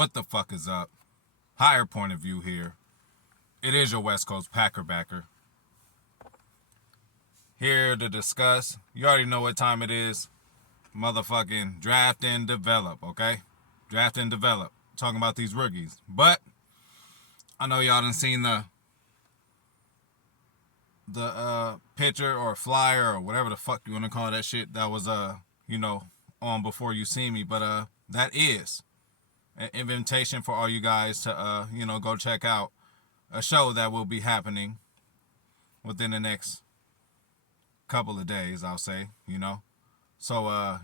What the fuck is up? Higher point of view here. It is your West Coast Packer backer. Here to discuss. You already know what time it is. Motherfucking draft and develop, okay? Draft and develop. Talking about these rookies. But I know y'all done seen the picture or flyer or whatever the fuck you want to call that shit that was on Before You See Me. But that is an invitation for all you guys to go check out a show that will be happening within the next couple of days, I'll say, So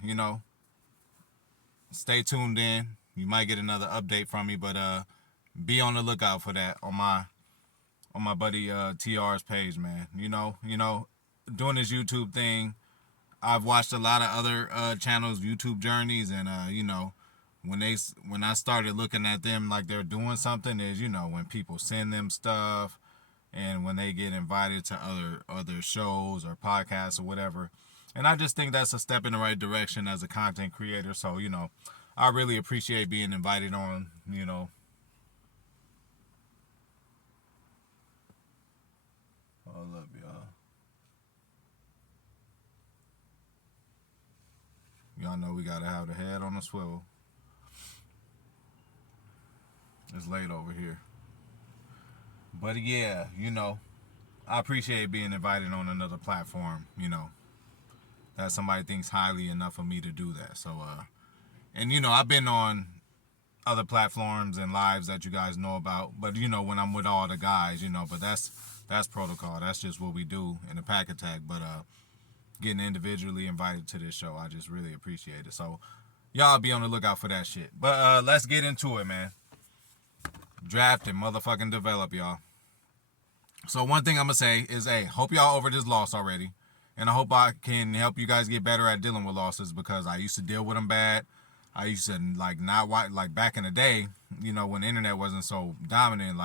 stay tuned in. You might get another update from me, but be on the lookout for that on my buddy TR's page, man. Doing this YouTube thing, I've watched a lot of other channels, YouTube journeys, and when I started looking at them like they're doing something is when people send them stuff and when they get invited to other shows or podcasts or whatever. And I just think that's a step in the right direction as a content creator. So, I really appreciate being invited on, Hold up, y'all. Y'all know we gotta have the head on the swivel. It's late over here. But yeah, I appreciate being invited on another platform, that somebody thinks highly enough of me to do that. So, and I've been on other platforms and lives that you guys know about, but when I'm with all the guys, but that's protocol. That's just what we do in the pack attack. But getting individually invited to this show, I just really appreciate it. So y'all be on the lookout for that shit. But let's get into it, man. Draft and motherfucking develop, y'all. So one thing I'm gonna say is, hey, hope y'all over this loss already, and I hope I can help you guys get better at dealing with losses, because I used to deal with them bad. I used to not watch, back in the day, when the internet wasn't so dominant,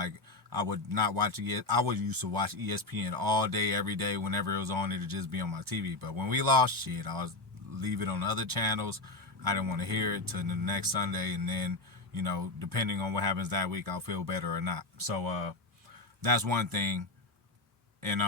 I would not watch it. I would used to watch ESPN all day, every day. Whenever it was on, it'd just be on my TV. But when we lost, shit, I was leave it on other channels. I didn't want to hear it till the next Sunday, and then depending on what happens that week, I'll feel better or not. So that's one thing. And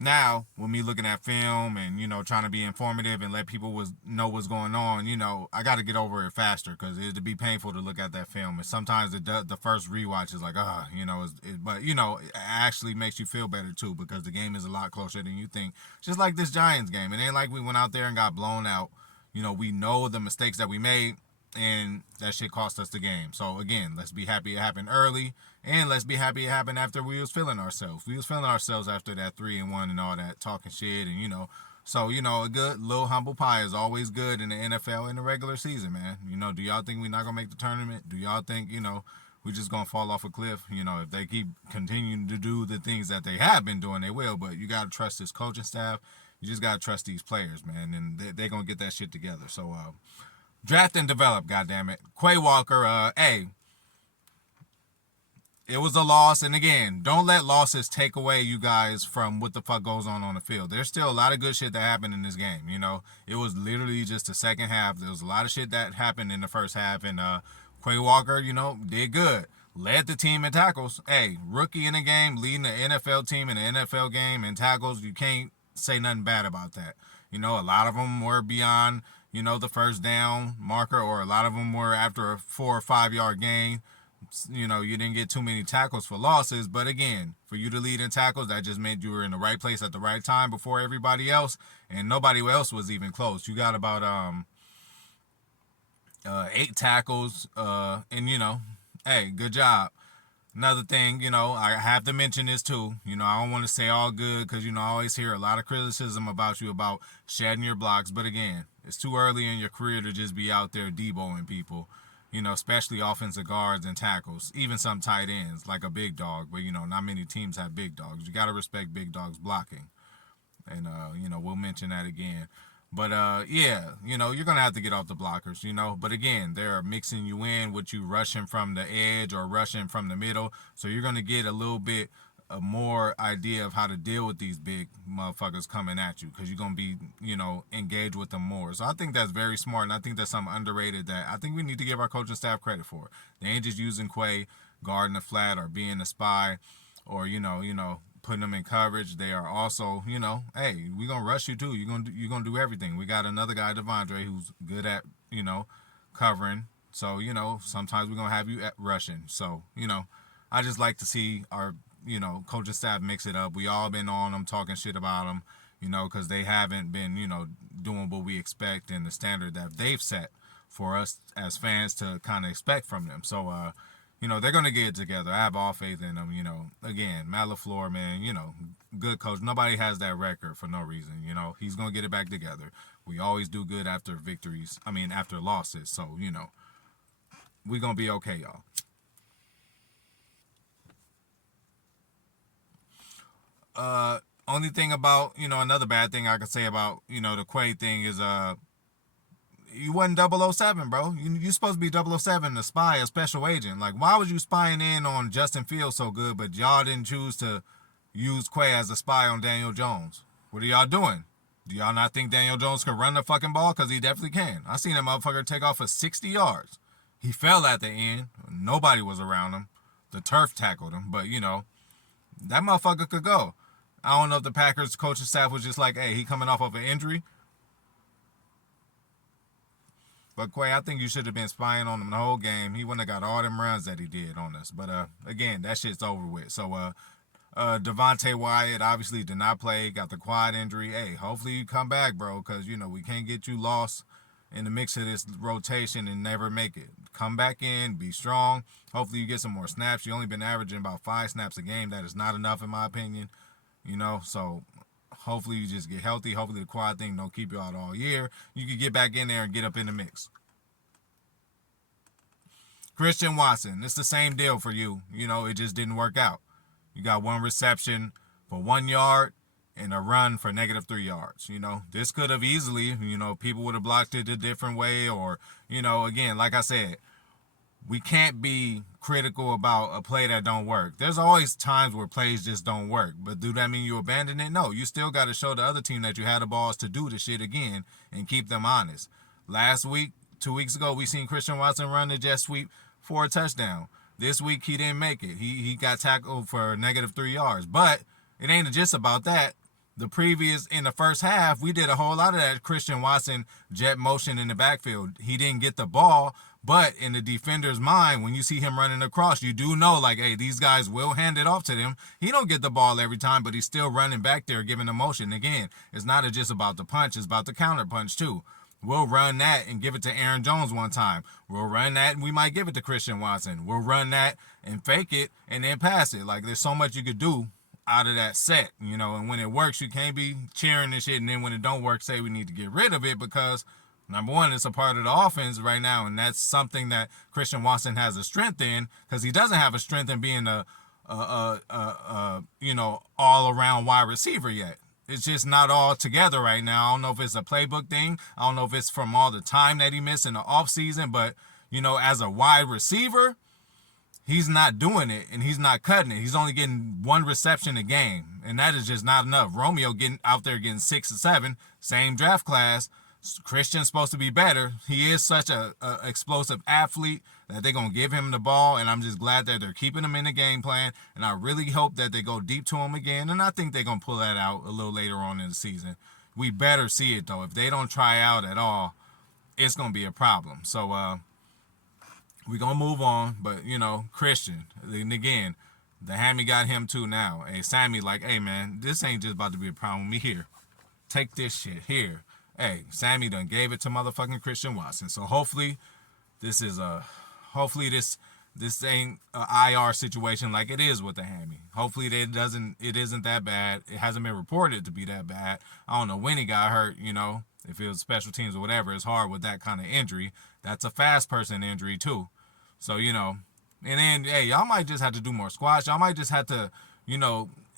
now, when me looking at film and trying to be informative and let people know what's going on, I got to get over it faster, because it'd be painful to look at that film. And sometimes the first rewatch is like, but it actually makes you feel better too, because the game is a lot closer than you think. Just like this Giants game, it ain't like we went out there and got blown out. We know the mistakes that we made, and that shit cost us the game. So again, let's be happy it happened early, and let's be happy it happened after we was feeling ourselves. We was feeling ourselves after that 3-1 and all that talking shit, and so a good little humble pie is always good in the NFL in the regular season, man. Do y'all think we're not gonna make the tournament? Do y'all think we just gonna fall off a cliff? If they keep continuing to do the things that they have been doing, they will. But you gotta trust this coaching staff. You just gotta trust these players, man, and they're gonna get that shit together. So draft and develop, goddammit. Quay Walker, hey, it was a loss, and again, don't let losses take away you guys from what the fuck goes on the field. There's still a lot of good shit that happened in this game. It was literally just the second half. There was a lot of shit that happened in the first half, and Quay Walker, did good. Led the team in tackles. Hey, rookie in the game, leading the NFL team in the NFL game in tackles. You can't say nothing bad about that. A lot of them were beyond the first down marker, or a lot of them were after a 4 or 5 yard gain. You didn't get too many tackles for losses, but again, for you to lead in tackles, that just meant you were in the right place at the right time before everybody else, and nobody else was even close. You got about 8 tackles, and hey, good job. Another thing, I have to mention this too. I don't want to say all good, because, I always hear a lot of criticism about you about shedding your blocks. But again, it's too early in your career to just be out there deboing people, especially offensive guards and tackles, even some tight ends, like a big dog. But, not many teams have big dogs. You got to respect big dogs blocking. And, we'll mention that again. But yeah, you're gonna have to get off the blockers, But again, they're mixing you in with you rushing from the edge or rushing from the middle, so you're gonna get a little bit a more idea of how to deal with these big motherfuckers coming at you, because you're gonna be, engaged with them more. So I think that's very smart, and I think that's something underrated that I think we need to give our coaching staff credit for. They ain't just using Quay guarding the flat or being a spy, or putting them in coverage. They are also, hey, we gonna rush you too. You're gonna do everything. We got another guy, Devondre, who's good at covering. So sometimes we're gonna have you at rushing. So I just like to see our coaching staff mix it up. We all been on them talking shit about them, because they haven't been doing what we expect and the standard that they've set for us as fans to kind of expect from them. So they're gonna get it together. I have all faith in them. Again, Matt LaFleur, man, good coach. Nobody has that record for no reason. He's gonna get it back together. We always do good after victories. I mean, after losses. So we gonna be okay, y'all. Only thing about another bad thing I could say about the Quay thing is you wasn't 007, bro. You supposed to be 007, a spy, a special agent. Like, why was you spying in on Justin Fields so good, but y'all didn't choose to use Quay as a spy on Daniel Jones? What are y'all doing? Do y'all not think Daniel Jones can run the fucking ball? Because he definitely can. I seen that motherfucker take off for 60 yards. He fell at the end. Nobody was around him. The turf tackled him. But, that motherfucker could go. I don't know if the Packers coaching staff was just like, hey, he coming off of an injury. But Quay, I think you should have been spying on him the whole game. He wouldn't have got all them runs that he did on us. But again, that shit's over with. So Davante Wyatt obviously did not play, got the quad injury. Hey, hopefully you come back, bro, because we can't get you lost in the mix of this rotation and never make it. Come back in, be strong. Hopefully you get some more snaps. You only been averaging about 5 snaps a game. That is not enough in my opinion. So hopefully you just get healthy. Hopefully the quad thing don't keep you out all year. You can get back in there and get up in the mix. Christian Watson, it's the same deal for you. It just didn't work out. You got 1 reception for 1 yard and a run for -3 yards. This could have easily, people would have blocked it a different way, or, again, like I said, we can't be critical about a play that don't work. There's always times where plays just don't work. But do that mean you abandon it? No, you still got to show the other team that you had the balls to do the shit again and keep them honest. Last week, 2 weeks ago, we seen Christian Watson run the jet sweep for a touchdown. This week, he didn't make it. He got tackled for -3 yards. But it ain't just about that. In the first half, we did a whole lot of that Christian Watson jet motion in the backfield. He didn't get the ball, but in the defender's mind, when you see him running across, you do know, like, hey, these guys will hand it off to them. He don't get the ball every time, but he's still running back there, giving the motion. Again, it's not just about the punch, it's about the counter punch too. We'll run that and give it to Aaron Jones one time. We'll run that and we might give it to Christian Watson. We'll run that and fake it and then pass it. Like, there's so much you could do out of that set, and when it works, you can't be cheering and shit, and then when it don't work, say we need to get rid of it, because number one, it's a part of the offense right now, and that's something that Christian Watson has a strength in, because he doesn't have a strength in being a all around wide receiver yet. It's just not all together right now. I don't know if it's a playbook thing. I don't know if it's from all the time that he missed in the offseason, but as a wide receiver, he's not doing it, and he's not cutting it. He's only getting 1 reception a game, and that is just not enough. Romeo getting out there getting 6 or 7, same draft class. Christian's supposed to be better. He is such a explosive athlete that they're going to give him the ball, and I'm just glad that they're keeping him in the game plan, and I really hope that they go deep to him again, and I think they're going to pull that out a little later on in the season. We better see it, though. If they don't try out at all, it's going to be a problem. So, we're going to move on, but, Christian, and again, the hammy got him too now. Hey, Sammy, like, hey, man, this ain't just about to be a problem with me here. Take this shit here. Hey, Sammy done gave it to motherfucking Christian Watson. So hopefully this ain't a IR situation like it is with the hammy. Hopefully it isn't that bad. It hasn't been reported to be that bad. I don't know when he got hurt, if it was special teams or whatever. It's hard with that kind of injury. That's a fast person injury too. So, and then, hey, y'all might just have to do more squats. Y'all might just have to,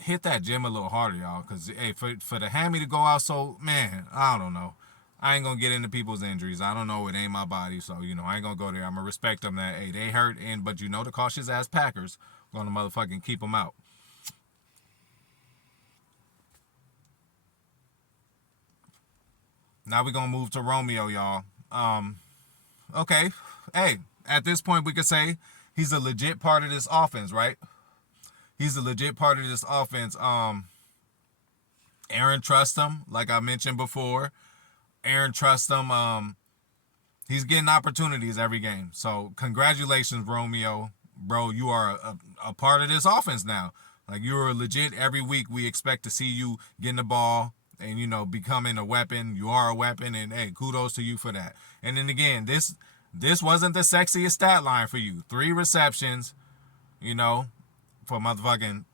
hit that gym a little harder, y'all. Because, hey, for the hammy to go out, so, man, I don't know. I ain't going to get into people's injuries. I don't know. It ain't my body. So, I ain't going to go there. I'm going to respect them that, hey, they hurt. But the cautious-ass Packers going to motherfucking keep them out. Now we're going to move to Romeo, y'all. Okay. Hey, at this point, we could say he's a legit part of this offense, right? He's a legit part of this offense. Aaron trusts him, like I mentioned before. Aaron trusts him. He's getting opportunities every game. So congratulations, Romeo, bro. You are a part of this offense now. Like you're legit. Every week we expect to see you getting the ball and becoming a weapon. You are a weapon, and hey, kudos to you for that. And then again, this wasn't the sexiest stat line for you. 3 receptions, for motherfucking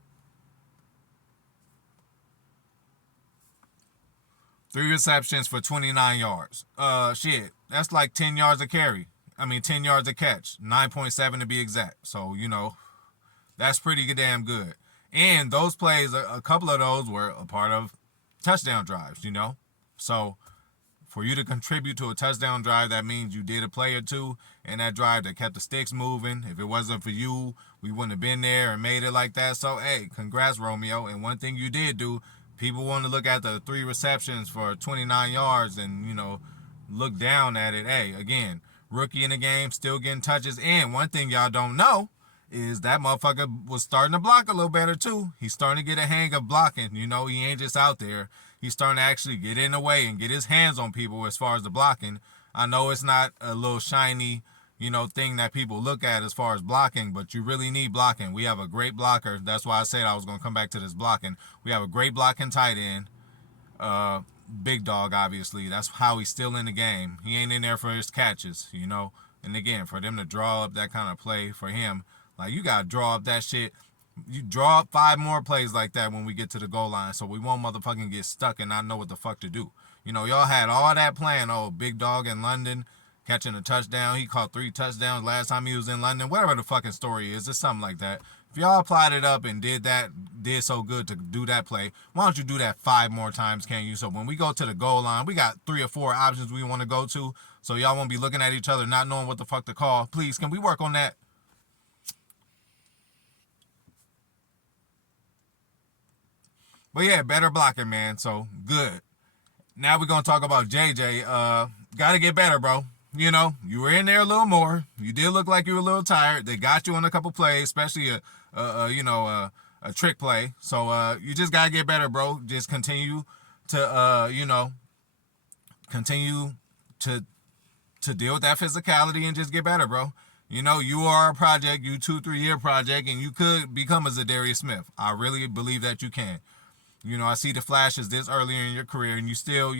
3 receptions for 29 yards. Shit, that's like 10 yards a carry. I mean, 10 yards a catch. 9.7 to be exact. So, that's pretty damn good. And those plays, a couple of those were a part of touchdown drives, So, for you to contribute to a touchdown drive, that means you did a play or two in that drive that kept the sticks moving. If it wasn't for you, we wouldn't have been there and made it like that. So, hey, congrats, Romeo. And one thing you did do, people want to look at the 3 receptions for 29 yards and, look down at it. Hey, again, rookie in the game, still getting touches. And one thing y'all don't know is that motherfucker was starting to block a little better too. He's starting to get a hang of blocking. He ain't just out there. He's starting to actually get in the way and get his hands on people as far as the blocking. I know it's not a little shiny, thing that people look at as far as blocking, but you really need blocking. We have a great blocker. That's why I said I was going to come back to this blocking. We have a great blocking tight end. Big dog, obviously. That's how he's still in the game. He ain't in there for his catches, And again, for them to draw up that kind of play for him, like you got to draw up that shit. You draw up 5 more plays like that when we get to the goal line, so we won't motherfucking get stuck and not know what the fuck to do. Y'all had all that plan. Oh, big dog in London catching a touchdown. He caught 3 touchdowns last time he was in London. Whatever the fucking story is, it's something like that. If y'all applied it up and did so good to do that play, why don't you do that 5 more times, can you? So when we go to the goal line, we got 3 or 4 options we want to go to, so y'all won't be looking at each other not knowing what the fuck to call. Please, can we work on that? But yeah, better blocking, man. So good. Now we're gonna talk about JJ. Gotta get better, bro. You were in there a little more. You did look like you were a little tired. They got you on a couple plays, especially a trick play. So you just gotta get better, bro. Just continue to continue to deal with that physicality and just get better, bro. You are a project, you 2-3 year project, and you could become a Zadarius Smith. I really believe that you can. I see the flashes this earlier in your career, and you still,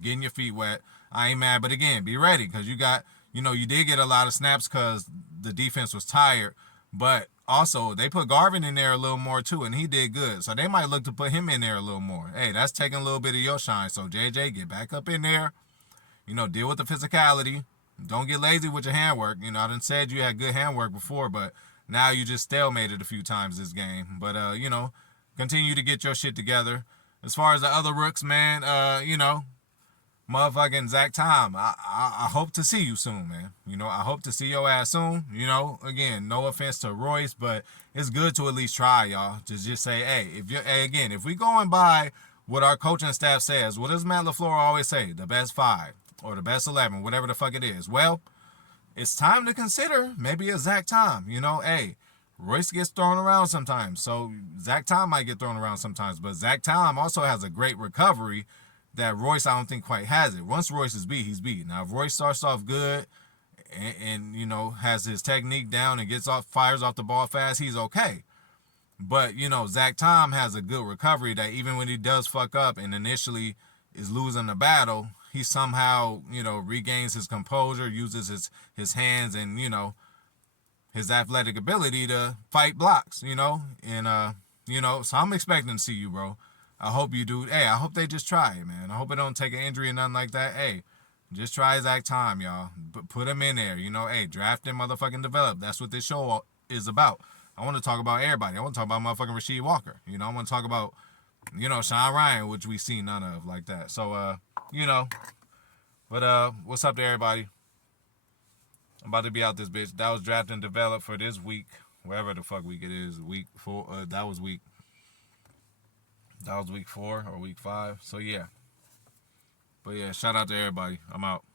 getting your feet wet. I ain't mad, but again, be ready because you got, you did get a lot of snaps because the defense was tired, but also they put Garvin in there a little more too, and he did good. So they might look to put him in there a little more. Hey, that's taking a little bit of your shine. So JJ, get back up in there. Deal with the physicality. Don't get lazy with your handwork. I done said you had good handwork before, but now you just stalemated a few times this game. But continue to get your shit together. As far as the other rooks, man, motherfucking Zach Tom, I hope to see you soon, man. I hope to see your ass soon. Again, no offense to Royce, but it's good to at least try, y'all. To just say, if we going by what our coaching staff says, what does Matt LaFleur always say? The best 5 or the best 11, whatever the fuck it is. Well, it's time to consider maybe a Zach Tom. Royce gets thrown around sometimes, so Zach Tom might get thrown around sometimes, but Zach Tom also has a great recovery that Royce, I don't think, quite has it. Once Royce is beat, he's beat. Now, if Royce starts off good and has his technique down and fires off the ball fast, he's okay. But, Zach Tom has a good recovery that even when he does fuck up and initially is losing the battle, he somehow, regains his composure, uses his hands and, his athletic ability to fight blocks, and so I'm expecting to see you, bro. I hope you do. Hey, I hope they just try it, man. I hope it don't take an injury or nothing like that. Hey, just try Zach Tom, y'all. Put him in there, hey, draft and motherfucking develop. That's what this show is about. I want to talk about everybody. I want to talk about motherfucking Rasheed Walker. I want to talk about, Sean Ryan, which we see none of like that. So, but what's up to everybody? I'm about to be out this bitch. That was draft and develop for this week, wherever the fuck week it is. Week 4. That was week 4 or week 5. So yeah. But yeah, shout out to everybody. I'm out.